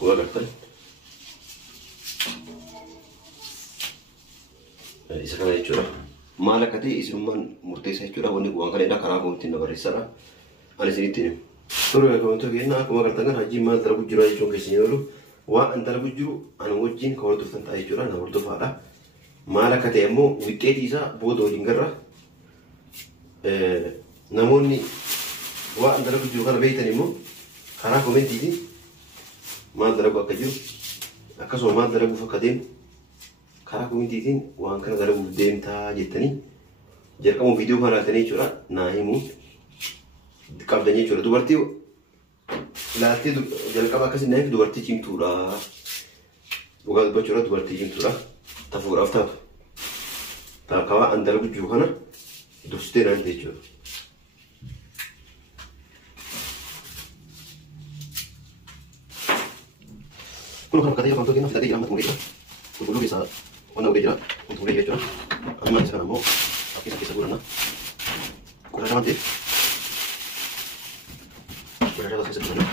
Akkuma agartan isa kana jechuudha. Maal akka ta'e isinummaan murteessaa jechuudha. Wanni waan kana irraa karaa kootiin na barreessadha. Ani isinitti himu. Suuraa wantoota keenya akkuma agartan kan hajii maal dalagu jira jechuun keessan yoo ta'u waan dalagu jiru ani wajjin kan hordoftan ta'a jechuudha. Na hordofaadha. Maal akka ta'e immoo wixxeetii isaa booda waliin garra namoonni waan dalagu jiru kana beektan immoo karaa koomentiitiin maal dalagu akka jiru akkasuma maal dalaguuf akka deemu karaa koomentiitiin waan kana dalaguuf deemtaa jettanii jalqabuma viidiyoo kana laatanii jechuudha naa himuun qabdan jechuudha. Dubartii laattee jalqaba akkasii naaf dubartii cimtuudha. Dhugaa dubbachuudha dubartii cimtuudha. Tafuudhaaf taatu. Taakawaa an dalagu jiru kana dursitee naan jechuudha. Kun kan katanya wantoota keenya fidhatee jira amma xumureedha. Qulqulluu keessaa qonna godhee jira. Kun xumuree jechuudha. Amma isa kana immoo akkisa keessa godhanna. Qodaadha waan ta'eef. Qodaadha keessa godhanna.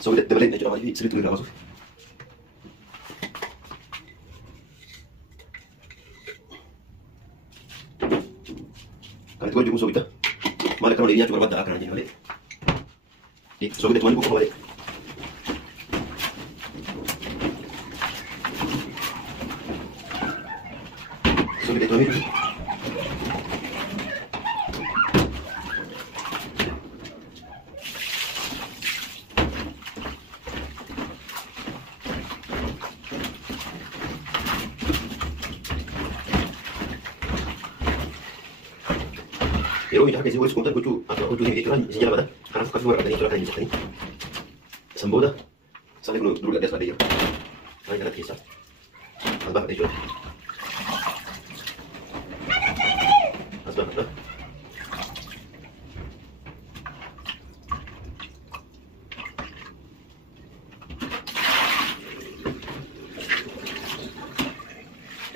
So dabalee jechuudha maaliif sirriitti irraa baasuuf. Kan itti wajjin soogidda maal akka malee nyaachuu barbaadda akkanaan jenna malee. Soogidda maaliif buufa malee. Soogidda maaliif yeroo ija keessi walitti kunuuntan gochuu akka hojii hin jechuudha isin jala badan kanaaf akkasuma warraaqanii jechuudha kan hin jettanii san booda isaanii kun dur gadhees baadhee jira waan jalatti keessaa as baafadhe jechuudha as baafadha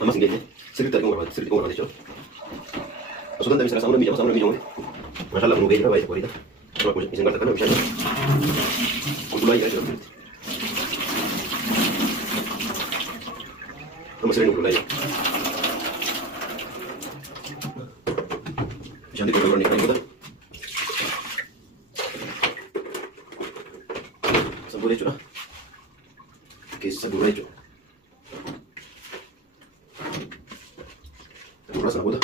ammas hin geenye sirriitti argamu barbaade jechuudha. Maksudnya tidak bisa rasa lebih jauh. Masalah menunggu juga baik kualitas. Kalau aku bisa katakan bisa. Kulai aja sudah. Kamu sering kulai. Bisa dikurang nih kan kita. Sabun aja. Kisah sabun aja. Kurang sabun.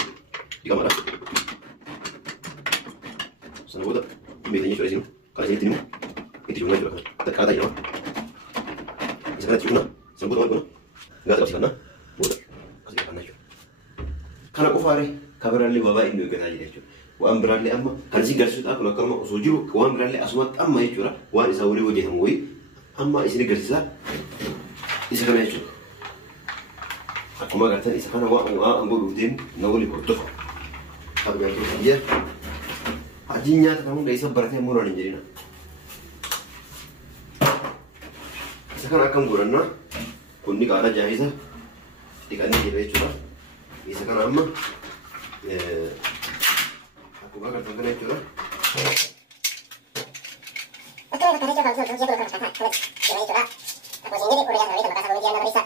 Di kamar. Sana booda beekanii jechuudha isin kaasee ittiin itti jumlaa jechuudha kana taa'aa isa kanatti jumna sana booda maal goona gaasa qabsiifannaa booda akkasii qabannaa jechuudha. Kana qofaaree kabiraallee waa baay'ee inni eeggataa jira jechuudha. Waan biraallee amma kan isin garsiisuudhaaf kun akkanuma osoo jiru waan biraallee asumatti amma jechuudha waan isaa walii hojjetamu wayii amma isin agarsiisaa isa kana jechuudha. Akkuma agartan isa kana waan godhuuf deemu na walii hordofa. Harga itu dia. Hajinya kamu dari seberatnya murah nih jadinya. Sekarang akan gurana, kuning ada jahisa, ikannya jadi curah. Sekarang amma, aku bakal tangkap curah. Oke, kalau curah kalau sudah jadi kalau kata, kalau jadi curah, aku sendiri udah yang hari sama dia nggak bisa.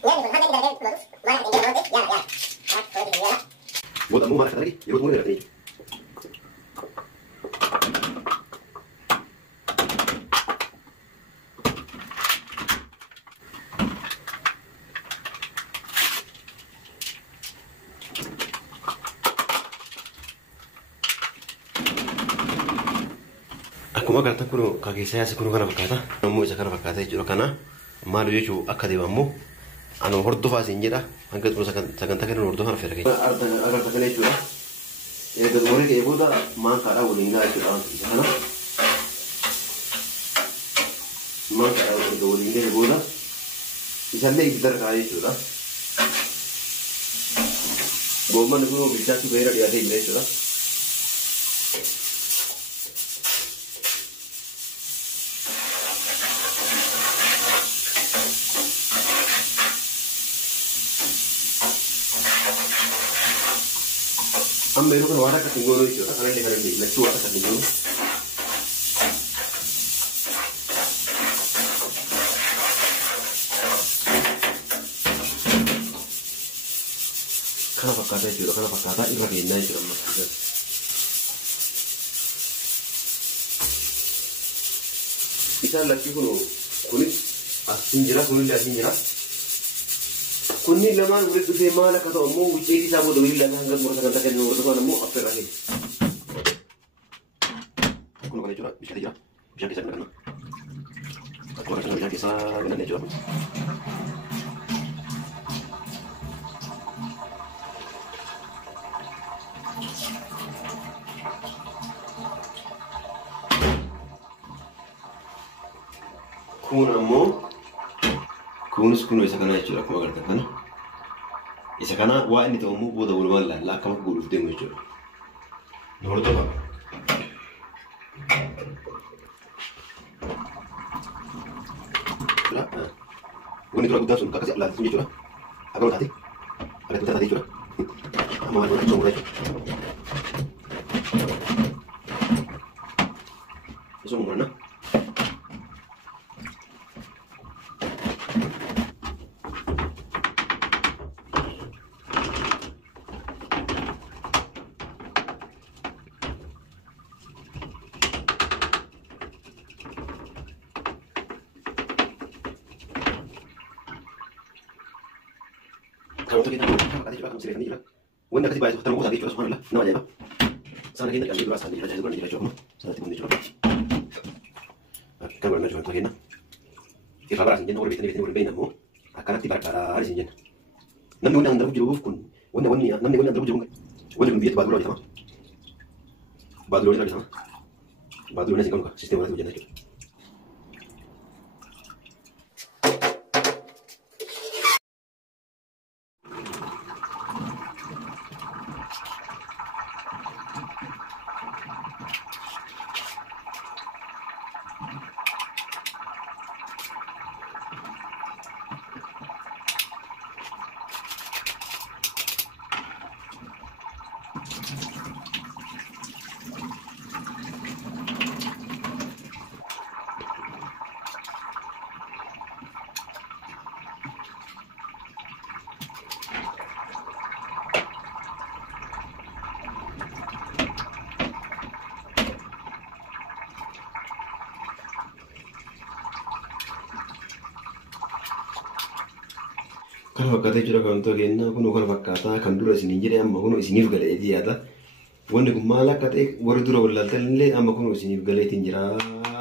Ya, di sana kita ada bagus, mana tinggal nanti, ya. Buat kamu marah lagi, ya buat mulai dari ini. Aku mah kata kuno kaki saya sekuno kana fakata, namu isa kana fakata jechuudha kana malu jechuu akka deemamu anu hordofaa siin jedha hanga xumura sagantaa kana hordofaan fedha keenya. Agarta kana jechuudha. Egaa xumura kee booda maankaadhaa waliin gaa jechuudha wanti isa kana. Maankaadhaa waliin gaa booda isallee itti dargaa jechuudha. Goommanni kun bilchaatti beera dhiyaatee jira jechuudha. Amma yeroo kana waan akka hin goonuu jechuudha. Kanallee kanallee lachuu waan akka hin goonuu. Kana fakkaataa jechuudha. Kana fakkaataa irra keennaa jechuudha amma. Isaan lakkii kunis asin jira, kunillee asin jira. Kunni lamaan walitti dhufee maal akka ta'u immoo wucceetii isaa booda waliin lalaan hanga murasa kan ta'e hordofan immoo affeerraa kenna. Kun kana jechuudha bishaan jira. Bishaan keessa kana. Akkuma kana bishaan keessa kana jechuudha. Kun ammoo kunis kun isa kana jechuudha akkuma agartan kana. Isa kana waa inni ta'u immoo booda walumaan laallaa akkama godhuuf deemu jechuudha. Nu hordofa. Wanni dura guddaan sun akkasii laaltuun jechuudha. Akkuma taate akka guddaa taate jechuudha. Amma waan akka soomuu jechuudha. Soomuu murannaa. Kalau kita nak juga kamu sering ni juga. Wanda kasi baik terus tadi juga subhanallah. Nama aja. Sana kita kalau juga sana kita juga ni juga. Sana timun juga. Kan warna juga tu kita. Kita baru sinjen orang bikin orang beina mu. Akan aktif para sinjen. Namni wanda andar juga kun. Wanda namni wanda andar juga. Wanda biar badul aja sama. Badul aja sama. Badul nasi kamu sistem mana tu jangan tu. Kana fakkaatee jira kan ta'e kennaa kun kana fakkaataa kan dura isin jedhe amma kun isiniif galeetii yaada. Wanni kun maal akka ta'e warri dura wallaaltanillee amma kun isiniif galeetiin jira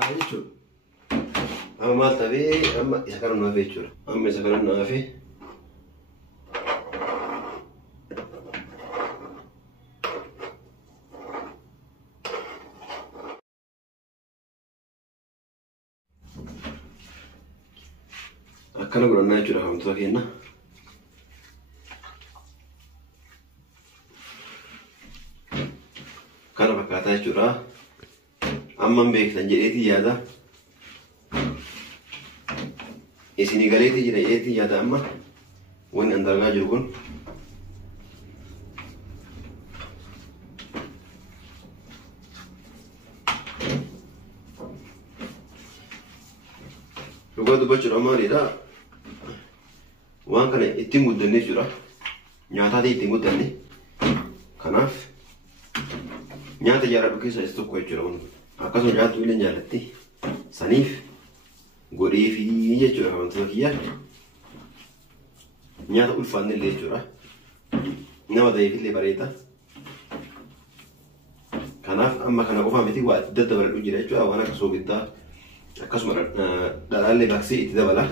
jechuudha. Amma maal ta'ee amma isa kana naafee jechuudha. Amma isa kana naafee. Akkana godhannaa jechuudha kan ta'e kennaa. Kana fakkaataa jechuudha. Amman beektan jedheetii yaada. Isinii galeetii jira jedheetii yaada amma. Wanni an dalagaa jiru kun. Dhugaa dubbachuudha maalidha? Waan kana ittiin guddannee jechuudha. Nyaataatii ittiin guddanne. Kanaaf nyaata jaaladhu keessaa isa tokko jechuudha. Akkasuma nyaatu illee jaallatti. Saniif godheefii jechuudha wantoota kiyyaa. Nyaata ulfaanne illee jechuudha. Nama ta'eef illee bareeda. Kanaaf amma kana qofaa miti waa adda dabaladhu jira jechuudha. Waan akka soogiddaa akkasuma dhalaallee baaksii itti dabala.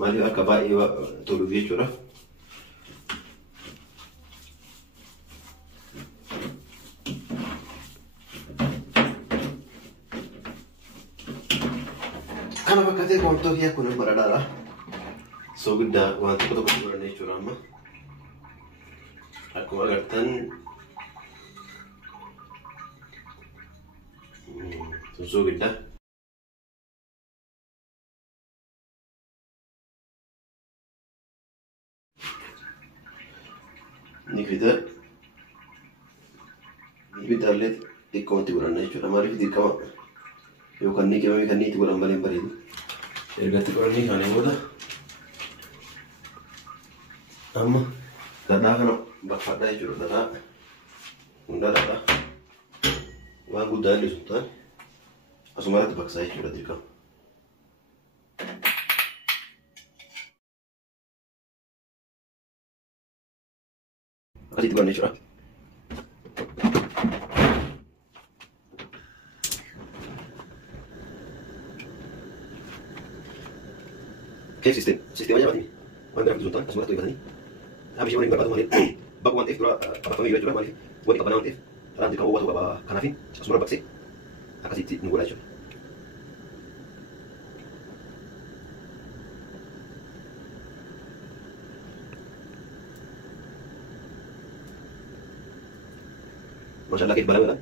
Maaliif akka baay'ee toluuf jechuudha. Kana fakkaatee wantoota kiyyaa kun baradhaadha. Soogiddaa waan tokko tokko godhanne jechuudha amma. Akkuma agartan soogiddaa. Ni fida Ibidaallee xiqqoomatti godhanna jechuudha. Maaliif dirqama yookaan ni qimamee kan itti godhan malee hin bareedu. Ergatti qorannii kaanee booda amma dhadhaa kana baffadhaa jechuudha. Dhadhaa hundaa dhadhaa waan guddaa illee sun ta'an asumarratti baqsaa jechuudha dirqama. Akkasitti godhanna jechuudha. Kayak sistemnya apa nih? Mana yang disuntan? Semua itu ibadah nih. Habis ini berapa tuh malik? Bak wantif juga, apa kami juga malik? Buat apa wantif? Karena di kau apa kanafin? Semua baksi. Akan sih nunggu aja. Masya Allah kita bala-bala.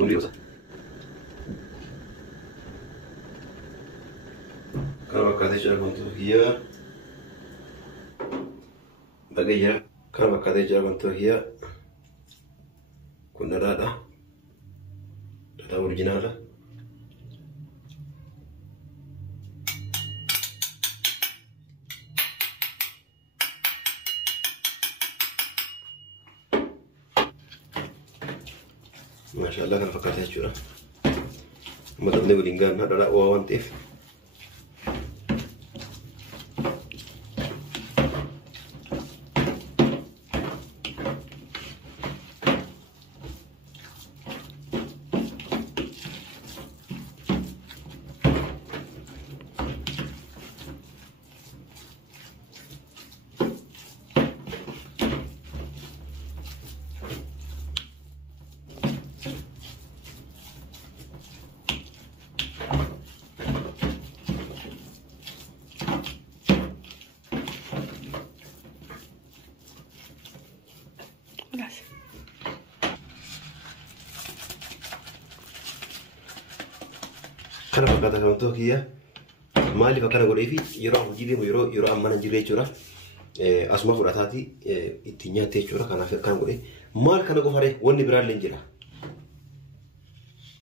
Belum dirusak. Kalau kata cara bentuk dia, bagaimana? Kalau kata cara bentuk dia, kuna data original lah. Masya Allah kan pakai cara. Mungkin dia tinggal nak ada wawantif. Kana fakkaata kan ta'u kiyya maaliif akkana godheefi yeroo hojii deemu yeroo amma nan jirre jechuudha. Asuma fudhataati ittiin nyaatte jechuudha. Kanaaf akkana godhe maal kana qofaree wanni biraallee hin jira.